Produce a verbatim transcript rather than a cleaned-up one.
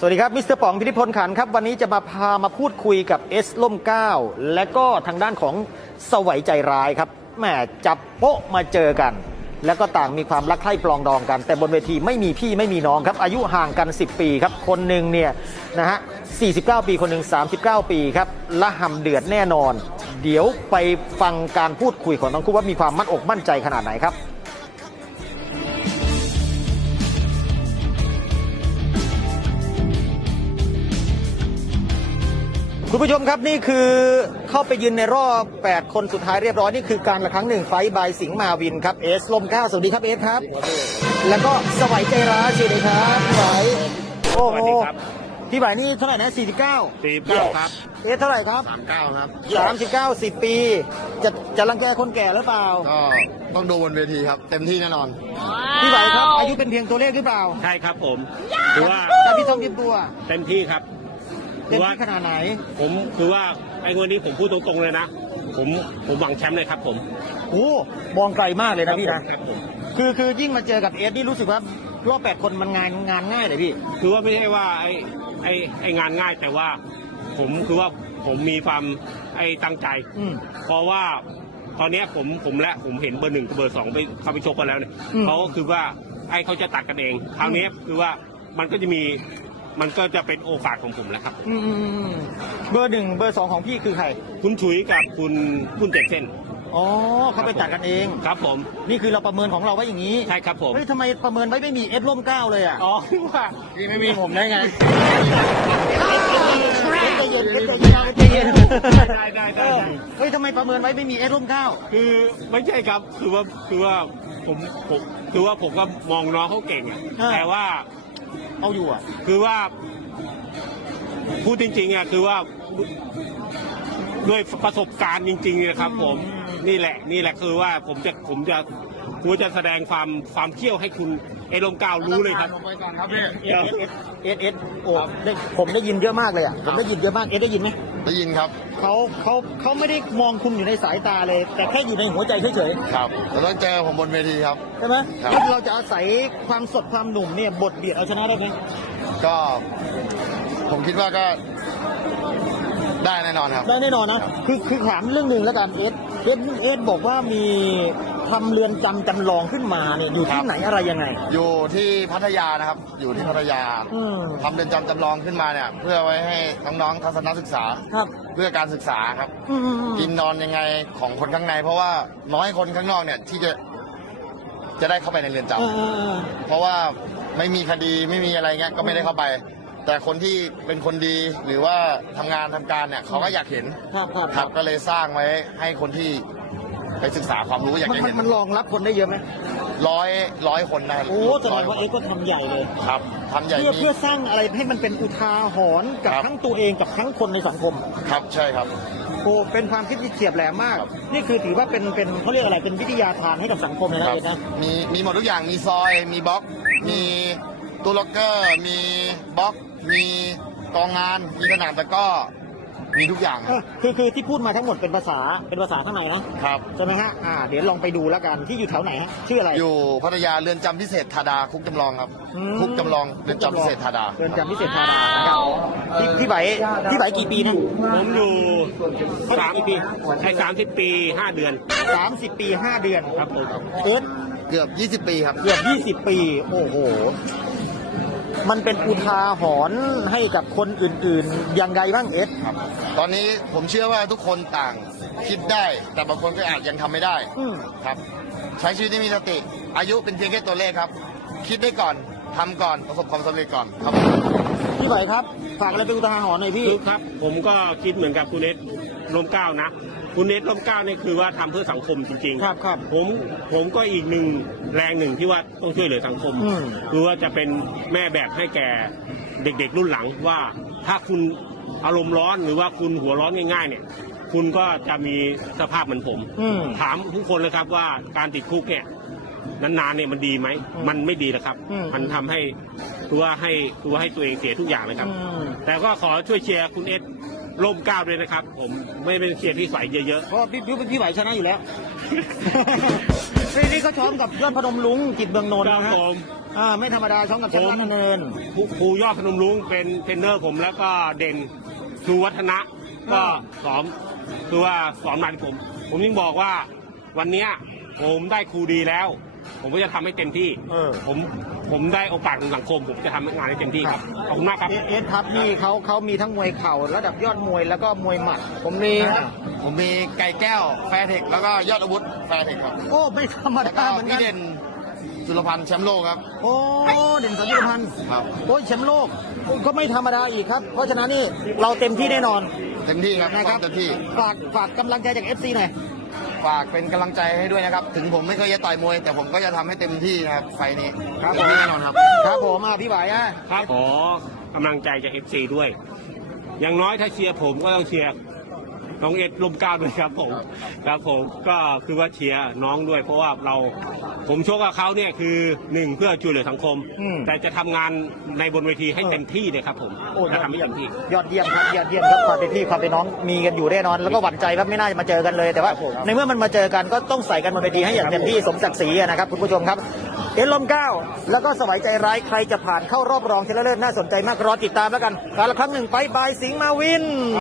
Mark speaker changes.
Speaker 1: สวัสดีครับมิสเตอร์ป๋องพิธิพลขันครับวันนี้จะมาพามาพูดคุยกับเอสล่มเกล้าและก็ทางด้านของสวัยใจร้ายครับแหมจับโป๊ะมาเจอกัน แล้วก็ต่างมีความรักใคร่ปลองดองกัน แต่บนเวทีไม่มีพี่ไม่มีน้องครับอายุห่างกันสิบปีครับคนหนึ่งเนี่ยนะฮะสี่สิบเก้าปีคนหนึ่งสามสิบเก้าปีครับละหำเดือดแน่นอน เดี๋ยวไปฟังการพูดคุยของทั้งคู่ว่ามีความมั่นอกมั่นใจขนาดไหนครับคุณผู้ชมครับนี่คือเข้าไปยืนในรอบแปดคนสุดท้ายเรียบร้อยนี่คือการละครั้งหนึ่งไฟท์บายสิงห์มาวินครับเอสลมเกล้าสวัสดีครับเอสครับแล้วก็สวัยใจร้ายสวัสดีครับพี่ไหวโอ้โหพี่ไหวนี่เท่าไหร่นะสี่สิบเก้า
Speaker 2: สี่สิบเก้าครับ
Speaker 1: เอสเท่าไหร่ครับ
Speaker 2: สามสิบเก้าครับ
Speaker 1: สามสิบเก้าสิบปีจะจะรังแกคนแก่หรือเปล่า
Speaker 2: ก็ต้องดูบนเวทีครับเต็มที่แน่นอน
Speaker 1: พี่ไหวครับอายุเป็นเพียงตัวเลขหรือเปล่า
Speaker 2: ใช่ครับผมคือว่า
Speaker 1: การพี่ต้องเตรียมตัว
Speaker 2: เต็มที่ครับ
Speaker 1: เต็มที่ขนาดไหน
Speaker 2: ผมคือว่าไอ้วันนี้ผมพูดตรงๆเลยนะผมผมหวังแชมป์เลยครับผม
Speaker 1: โอ้มองไกลมากเลยนะพี่นะครับผมคือคือยิ่งมาเจอกับเอสนี่รู้สึกว่ารอบแปดคนมันงานงานง่ายเลยพี่
Speaker 2: คือว่าไม่ใช่ว่าไอ้ไอ้ไอ้งานง่ายแต่ว่าผมคือว่าผมมีความไอ้ตั้งใจเพราะว่าตอนนี้ผมผมและผมเห็นเบอร์หนึ่งกับเบอร์สองไปเขาไปชกกันแล้วเนี่ยเขาก็คือว่าไอ้เขาจะตัดกันเองคราวนี้คือว่ามันก็จะมีมันก็จะเป็นโอกาสของผมแล้วครับ
Speaker 1: เบอร์หนึ่งเบอร์สองของพี่คือใคร
Speaker 2: คุณฉุยกับคุณคุณเจ็ดเส้น
Speaker 1: อ๋อเขาไปตัดกันเอง
Speaker 2: ครับผม
Speaker 1: นี่คือเราประเมินของเราไว้อย่างนี้
Speaker 2: ใช่ครับผม
Speaker 1: เฮ้ยทำไมประเมินไว้ไม่มีเอฟล่มเก้าเลยอ่ะ
Speaker 2: อ๋อว่า
Speaker 1: พี่ไม่มีผมได้ไงใจเย็นใจเย็นใจเย็น
Speaker 2: ได้ได้ได้
Speaker 1: เฮ้ยทำไมประเมินไว้ไม่มีเอฟล่มเก้า
Speaker 2: คือไม่ใช่ครับคือว่าคือว่าผมผมคือว่าผมก็มองน้องเขาเก่งอ่ะแต่ว่า
Speaker 1: เอาอยู่อ่ะ
Speaker 2: คือว่าพูดจริงๆอ่ะคือว่าด้วยประสบการณ์จริงๆนะครับผมนี่แหละนี่แหละคือว่าผมจะผมจะผมจะแสดงความความเขี้ยวให้คุณเอลมเก้ารู้เลยครับ
Speaker 1: เอสเอสเอสโอ้ผมได้ยินเยอะมากเลยอ่ะผมได้ยินเยอะมากเอสได้ยินไหม
Speaker 2: ได้ยินครับ
Speaker 1: เขาเขาเขาไม่ได้มองคุณอยู่ในสายตาเลยแต่แค่อยู่ในหัวใจเฉย
Speaker 2: ๆครับแต่ต้องเจอผมบนเวทีครับ
Speaker 1: ใช่ไหมเราจะอาศัยความสดความหนุ่มเนี่ยบทเบียดเอาชนะได้ไหม
Speaker 2: ก็ผมคิดว่าก็ได้แน่นอนครับ
Speaker 1: ได้แน่นอนนะคือคือถามเรื่องหนึ่งแล้วกันเอสเอสเอสบอกว่ามีทำเรือนจำจำลองขึ้นมาเนี่ยอยู่ที่ไหนอะไรยังไง
Speaker 2: อยู่ที่พัทยานะครับอยู่ที่พัทยาทำเรือนจำจำลองขึ้นมาเนี่ยเพื่อไว้ให้น้องๆทัศนศึกษาเพื่อการศึกษาครับกินนอนยังไงของคนข้างในเพราะว่าน้อยคนข้างนอกเนี่ยที่จะจะได้เข้าไปในเรือนจำเพราะว่าไม่มีคดีไม่มีอะไรเงี้ยก็ไม่ได้เข้าไปแต่คนที่เป็นคนดีหรือว่าทำงานทำการเนี่ยเขาก็อยากเห็นครับก็เลยสร้างไว้ให้คนที่ไปศึกษาความรู้อยากจะเห็น
Speaker 1: มันรองรับคนได้เยอะไหม
Speaker 2: ร้อยร้อยคนได้
Speaker 1: โอ้แสดงว่าเอ็กก็ทำใหญ่เลย
Speaker 2: ครับทำใหญ่
Speaker 1: เพื่อเพื่อสร้างอะไรให้มันเป็นอุทาหรณ์กับทั้งตัวเองกับทั้งคนในสังคม
Speaker 2: ครับใช่ครับ
Speaker 1: โอ้เป็นความคิดที่เฉียบแหลมมากนี่คือถือว่าเป็นเป็นเขาเรียกอะไรเป็นวิทยาทานให้กับสังคมเลยนะเอ็กนะ
Speaker 2: มีมีหมดทุกอย่างมีซอยมีบล็อกมีตู้ล็อกเกอร์มีบล็อกมีกองงานมีสนามตะก้อมีทุกอย่าง
Speaker 1: คือคือที่พูดมาทั้งหมดเป็นภาษาเป็นภาษาข้างในนะครับใช่ไหมฮะอ่าเดี๋ยวลองไปดูแล้วกันที่อยู่แถวไหนฮะชื่ออะไร
Speaker 2: อยู่พัทยาเรือนจำพิเศษธาดาคุกจำลองครับคุกจำลองเรือนจำพิเศษธาดา
Speaker 1: เรือนจำพิเศษธาดานะครับพี่พี่ไหวพี่ไหวกี่ปีนะ
Speaker 2: ผมอยู่สามปีใช่สามสิบปีห้าเดือน
Speaker 1: สามสิบปีห้าเดือน
Speaker 2: ครับผม
Speaker 1: เอิร์ธ
Speaker 2: เกือบยี่สิบปีครับ
Speaker 1: เกือบยี่สิบปีโอ้โหมันเป็นอุทาหรณ์ให้กับคนอื่นๆยังไงบ้างเอส
Speaker 2: ครับตอนนี้ผมเชื่อว่าทุกคนต่างคิดได้แต่บางคนก็อาจยังทำไม่ได้ครับใช้ชีวิตที่มีสติอายุเป็นเพียงแค่ตัวเลขครับคิดได้ก่อนทำก่อนประสบความสำเร็จก่อนครับ
Speaker 1: พี่ไหวครับฝากอะไรเป็นอุทาหรณ์หน่อยพี่
Speaker 2: ครับผมก็คิดเหมือนกับคุณเอสลมเก้านะคุณเนตร่มเก้านี่คือว่าทำเพื่อสังคมจริง
Speaker 1: ๆครับครับ
Speaker 2: ผมผมก็อีกหนึ่งแรงหนึ่งที่ว่าต้องช่วยเหลือสังคมคือว่าจะเป็นแม่แบบให้แก่เด็กๆรุ่นหลังว่าถ้าคุณอารมณ์ร้อนหรือว่าคุณหัวร้อนง่ายๆเนี่ยคุณก็จะมีสภาพเหมือนผมถามทุกคนเลยครับว่าการติดคุกเนี่ยนานๆเนี่ยมันดีไหมมันไม่ดีนะครับมันทำให้ตัวให้ตัวให้ตัวเองเสียทุกอย่างเลยครับแต่ก็ขอช่วยเชียร์คุณเอส
Speaker 3: ร่มเกล้าด้วยนะครับ ผมไม่เป็นเชียร์พี่สายเยอะ
Speaker 1: เพราะพี่พี่พี่ไหวชนะอยู่แล้ว นี่นี่เขาช้อมกับยอดพนมลุงจิตเบืองนนท์
Speaker 3: ครับ
Speaker 1: นะฮะ
Speaker 3: ผม
Speaker 1: อ่าไม่ธรรมดาช้อมกับแชมป์ล้านเนิน
Speaker 3: ๆครูครูยอดพนมรุ้งเป็นเทรนเนอร์ผมแล้วก็เด่นสุวัฒนะก็
Speaker 1: อ่า
Speaker 3: สอนคือว่าสอนมันผม ผมยิ่งบอกว่าวันเนี้ยผมได้ครูดีแล้ว ผมก็จะทำให้เต็มที่
Speaker 1: เออ
Speaker 3: ผมผมได้โอกาสของสังคม ผมจะทำงานให้เต็มที่ครับขอบคุณมากครับ
Speaker 1: เอสเอสทัพนี่เขาเขามีทั้งมวยเข่าระดับยอดมวยแล้วก็มวยหมัด
Speaker 2: ผมมี
Speaker 1: อ่า
Speaker 2: ผมมีไก่แก้วแฟร์เทคแล้วก็ยอดอาวุธแฟร์เทคครับ
Speaker 1: โอ้ไม่ธรรม
Speaker 2: แล้ว
Speaker 1: ดา
Speaker 2: ก็
Speaker 1: เหมือนกั
Speaker 2: พี่
Speaker 1: น
Speaker 2: เด่นจุลพันธ์แชมป์โลกครับ
Speaker 1: โอ้เด่นสัญญพันธ์
Speaker 2: ครับ
Speaker 1: โอ้ยแชมป์โลกก็ไม่ธรรมดาอีกครับ เพราะฉะนั้นนี่เราเต็มที่แน่นอน
Speaker 2: เต็มที่ครับ
Speaker 1: นะค
Speaker 2: ซ้
Speaker 1: รั
Speaker 2: อบ มเต็มที่
Speaker 1: ฝากฝากกำลังใจจาก เอฟ ซี หน่อย
Speaker 2: ฝากเป็นกำลังใจให้ด้วยนะครับ ถึงผมไม่เคยจะต่อยมวย แต่ผมก็จะทำให้เต็มที่นะครับไฟล์นี้
Speaker 1: ครับ
Speaker 2: เต็มที่แน่นอนครับ
Speaker 1: ครับผมอ่ะพี่ไหวอ่ะ
Speaker 3: ครับขอกำลังใจจาก เอฟ ซี ด้วย อย่างน้อยถ้าเชียร์ผมก็ต้องเชียร์น้องเอ็ดลมเกล้าด้วยครับผมครับผมก็คือว่าเชียร์น้องด้วย เพราะว่าเราผมชกกับเขาเนี่ยคือหนึ่งเพื่อช่วยเหลือสังคม
Speaker 1: อืม
Speaker 3: แต่จะทำงานในบนเวทีให้เต็มที่เลยครับผม
Speaker 1: โอ้ย
Speaker 3: จะทำให้เต็มที่
Speaker 1: ยอดเยี่ยมครับยอดเยี่ยมครับความเป็นพี่ความเป็นน้องมีกันอยู่แน่นอน แล้วก็หวั่นใจครับไม่น่าจะมาเจอกันเลย แต่ว่าในเมื่อมันมาเจอกันก็ต้องใส่กันบนเวทีให้อย่างเต็มที่สมศักดิ์ศรีอะนะครับคุณผู้ชมครับเอ็นลมเกล้าแล้วก็สวายใจร้ายใครจะผ่านเข้ารอบรองชนะเลิศน่าสนใจมากรอติดตามแล้วกันการละครั้งหนึ่งไปบายสิงห์มาวิน